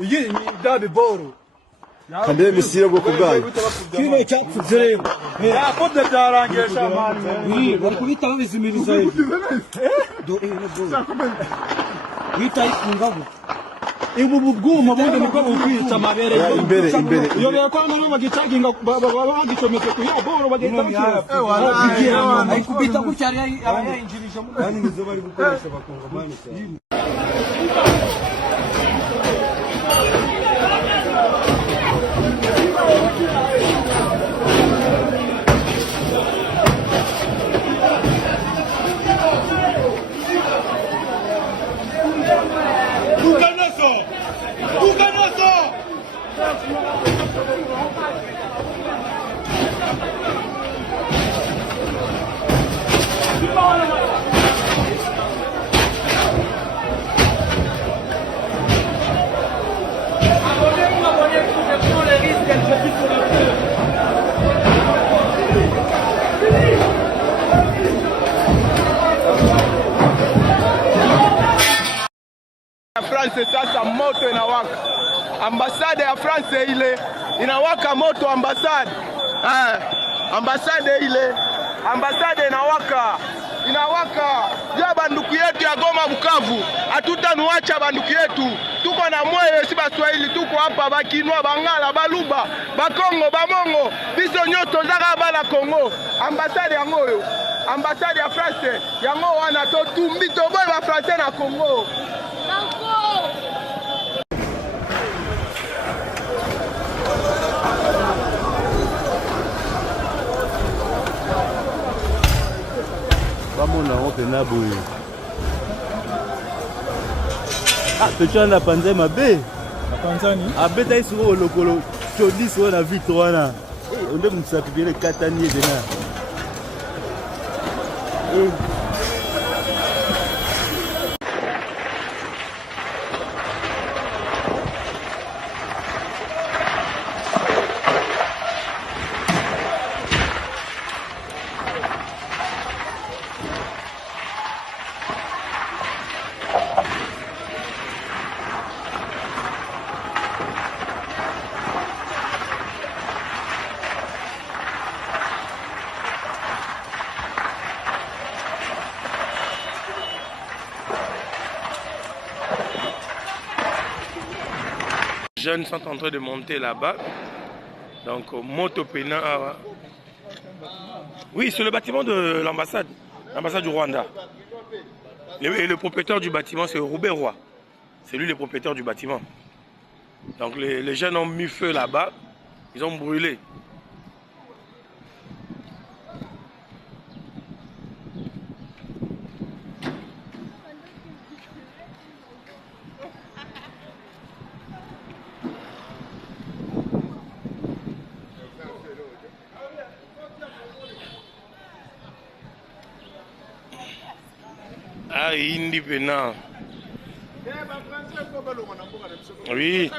iyi dabe boro kande misire bwoko bwanyu kino cyapfuze rero yakoze byarangiye shamani bari kubita babizimiriza do bita ikungabo ibu bwuma bundi nibwo bukwica amabere imbere iyo bekwana bagicaginga bagicometse ku boro bagenda bakira ayikubita kucyari yayinjirije mu kandi nizo bari gukoresha bakunga mani cyane. France sasa moto inawaka. Ambasade ya France ile inawaka moto ambasade. Ambasade ile. Ambasade inawaka. Ya banduku yetu ya Goma Bukavu. Hatutanuacha banduku yetu. Tuko na moyo si Baswahili, tuko hapa Bakinwa, Bangala, Baluba, Bakongo, Bamongo. Biso nyoto zaka bala Kongo. Ambasade ya ngoyo. Ambasade ya France yango wana to tumbi to boy ba France na Kongo. Vamos na honte na boye. Tocha na panza mabe. Na panzani? Abeta iso lokolo chodis wana vitwana. Onde msapibile katani dena. Les jeunes sont en train de monter là-bas. Donc, moto pena. Oui, c'est le bâtiment de l'ambassade du Rwanda. Et le propriétaire du bâtiment, c'est Robert Roy. C'est lui le propriétaire du bâtiment. Donc, les jeunes ont mis feu là-bas. Ils ont brûlé. Ah, indi pena. Oui.